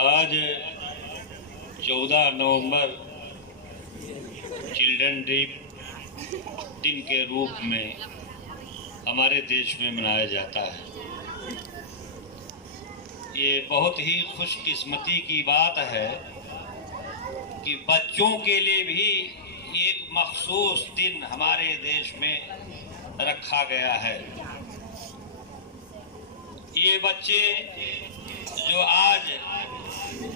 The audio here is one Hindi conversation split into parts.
आज 14 नवंबर चिल्ड्रन डे दिन के रूप में हमारे देश में मनाया जाता है। ये बहुत ही खुशकिस्मती की बात है कि बच्चों के लिए भी एक मखसूस दिन हमारे देश में रखा गया है। ये बच्चे जो आज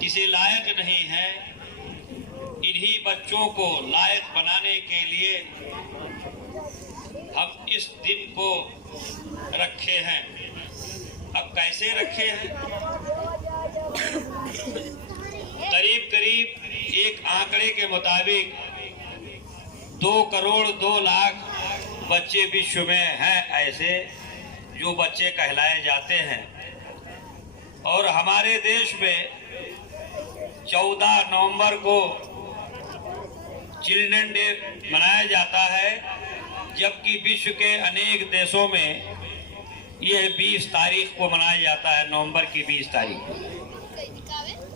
किसी लायक नहीं हैं, इन्हीं बच्चों को लायक बनाने के लिए हम इस दिन को रखे हैं। अब कैसे रखे हैं? करीब करीब एक आंकड़े के मुताबिक 2 करोड़ 2 लाख बच्चे विश्व में हैं ऐसे जो बच्चे कहलाए जाते हैं। और हमारे देश में 14 नवंबर को चिल्ड्रन डे मनाया जाता है, जबकि विश्व के अनेक देशों में यह 20 तारीख को मनाया जाता है, नवंबर की 20 तारीख को।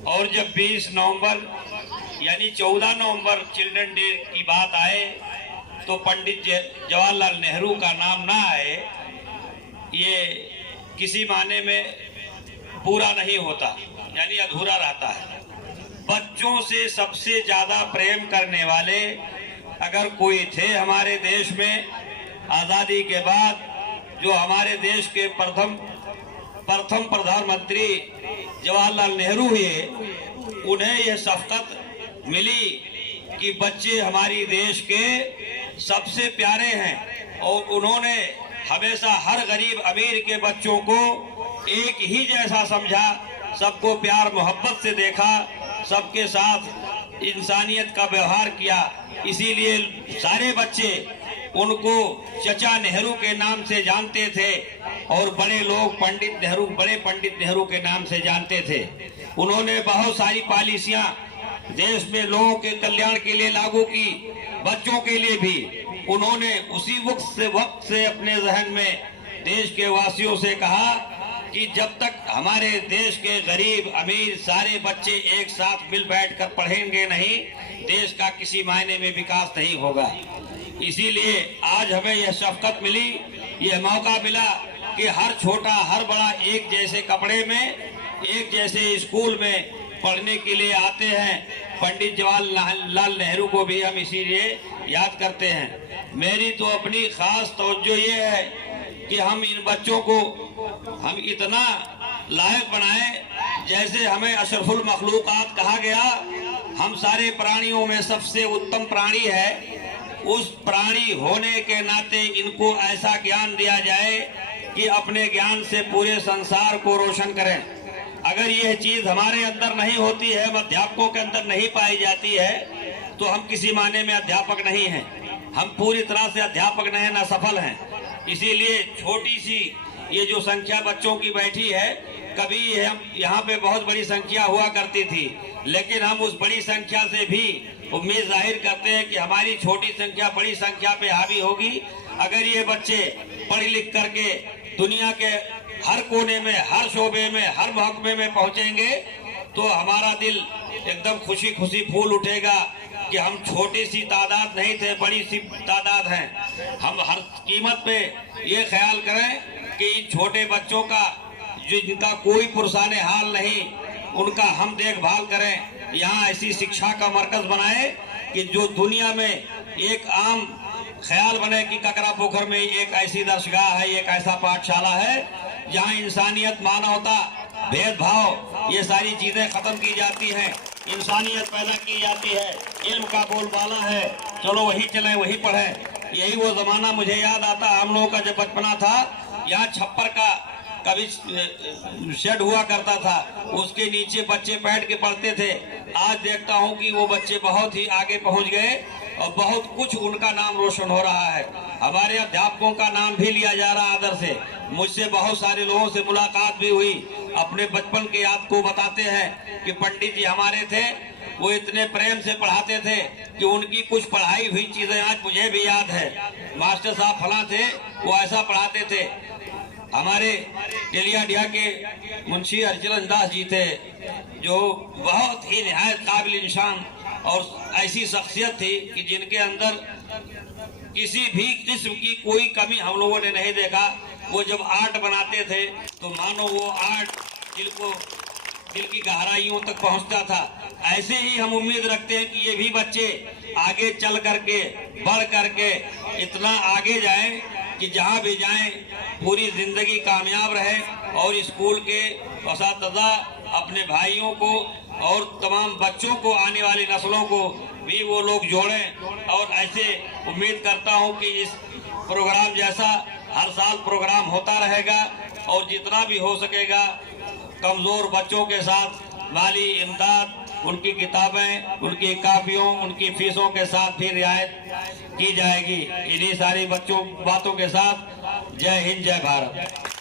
और जब 20 नवंबर यानी 14 नवंबर चिल्ड्रन डे की बात आए तो पंडित जवाहरलाल नेहरू का नाम ना आए, ये किसी माने में पूरा नहीं होता, यानी अधूरा रहता है। बच्चों से सबसे ज्यादा प्रेम करने वाले अगर कोई थे हमारे देश में आजादी के बाद, जो हमारे देश के प्रथम प्रधानमंत्री जवाहरलाल नेहरू हुए, उन्हें यह शफ़क़त मिली कि बच्चे हमारी देश के सबसे प्यारे हैं। और उन्होंने हमेशा हर गरीब अमीर के बच्चों को एक ही जैसा समझा, सबको प्यार मोहब्बत से देखा, सबके साथ इंसानियत का व्यवहार किया। इसीलिए सारे बच्चे उनको चचा नेहरू के नाम से जानते थे और बड़े लोग बड़े पंडित नेहरू के नाम से जानते थे। उन्होंने बहुत सारी पॉलिसियां देश में लोगों के कल्याण के लिए लागू की, बच्चों के लिए भी। उन्होंने उसी वक्त से अपने जहन में देश के वासियों से कहा कि जब तक हमारे देश के गरीब अमीर सारे बच्चे एक साथ मिल बैठकर पढ़ेंगे नहीं, देश का किसी मायने में विकास नहीं होगा। इसीलिए आज हमें यह शफ़क़त मिली, यह मौका मिला कि हर छोटा हर बड़ा एक जैसे कपड़े में, एक जैसे स्कूल में पढ़ने के लिए आते हैं। पंडित जवाहरलाल नेहरू को भी हम इसीलिए याद करते हैं। मेरी तो अपनी खास तवज्जो ये है कि हम इन बच्चों को हम इतना लायक बनाएं, जैसे हमें अशरफुल मखलूक़ात कहा गया, हम सारे प्राणियों में सबसे उत्तम प्राणी है। उस प्राणी होने के नाते इनको ऐसा ज्ञान दिया जाए कि अपने ज्ञान से पूरे संसार को रोशन करें। अगर यह चीज हमारे अंदर नहीं होती है, अध्यापकों के अंदर नहीं पाई जाती है, तो हम किसी माने में अध्यापक नहीं हैं। हम पूरी तरह से अध्यापक नहीं, ना सफल हैं। इसीलिए छोटी सी ये जो संख्या बच्चों की बैठी है, कभी हम यहाँ पे बहुत बड़ी संख्या हुआ करती थी, लेकिन हम उस बड़ी संख्या से भी उम्मीद जाहिर करते हैं कि हमारी छोटी संख्या बड़ी संख्या पे हावी होगी। अगर ये बच्चे पढ़ लिख करके दुनिया के हर कोने में, हर शोबे में, हर महकमे में पहुंचेंगे, तो हमारा दिल एकदम खुशी खुशी फूल उठेगा कि हम छोटी सी तादाद नहीं थे, बड़ी सी तादाद हैं। हम हर कीमत पे ये ख्याल करें कि इन छोटे बच्चों का, जिनका कोई पुरसाने हाल नहीं, उनका हम देखभाल करें। यहाँ ऐसी शिक्षा का मरकज बनाए कि जो दुनिया में एक आम ख्याल बने कि ककरा पोखर में एक ऐसी दर्शगाह है, एक ऐसा पाठशाला है जहाँ इंसानियत, मानवता, भेदभाव, ये सारी चीजें खत्म की जाती हैं, इंसानियत पैदा की जाती है, इल्म का बोलबाला है। चलो वही चलें, वही पढ़ें। यही वो जमाना मुझे याद आता, हम लोगों का जब बचपना था, यहाँ छप्पर का कभी शेड हुआ करता था, उसके नीचे बच्चे बैठ के पढ़ते थे। आज देखता हूँ कि वो बच्चे बहुत ही आगे पहुँच गए और बहुत कुछ उनका नाम रोशन हो रहा है। हमारे अध्यापकों का नाम भी लिया जा रहा आदर से। मुझसे बहुत सारे लोगों से मुलाकात भी हुई, अपने बचपन के याद को बताते हैं कि पंडित जी हमारे थे, वो इतने प्रेम से पढ़ाते थे कि उनकी कुछ पढ़ाई हुई चीजें आज मुझे भी याद है। मास्टर साहब फला थे, वो ऐसा पढ़ाते थे। हमारे टेलियाडिया के मुंशी हरचरण दास जी थे, जो बहुत ही निहायत काबिल इंसान और ऐसी शख्सियत थी कि जिनके अंदर किसी भी किस्म की कोई कमी हम लोगों ने नहीं देखा। वो जब आर्ट बनाते थे तो मानो वो आर्ट दिल की गहराइयों तक पहुंचता था। ऐसे ही हम उम्मीद रखते हैं कि ये भी बच्चे आगे चल करके बढ़ करके इतना आगे जाएं कि जहां भी जाएं पूरी जिंदगी कामयाब रहे और स्कूल के असातिज़ा अपने भाइयों को और तमाम बच्चों को, आने वाली नस्लों को भी वो लोग जोड़ें। और ऐसे उम्मीद करता हूं कि इस प्रोग्राम जैसा हर साल प्रोग्राम होता रहेगा और जितना भी हो सकेगा कमज़ोर बच्चों के साथ माली इमदाद, उनकी किताबें, उनकी कापियों, उनकी फीसों के साथ भी रियायत की जाएगी। इन्हीं सारी बातों के साथ जय हिंद, जय भारत।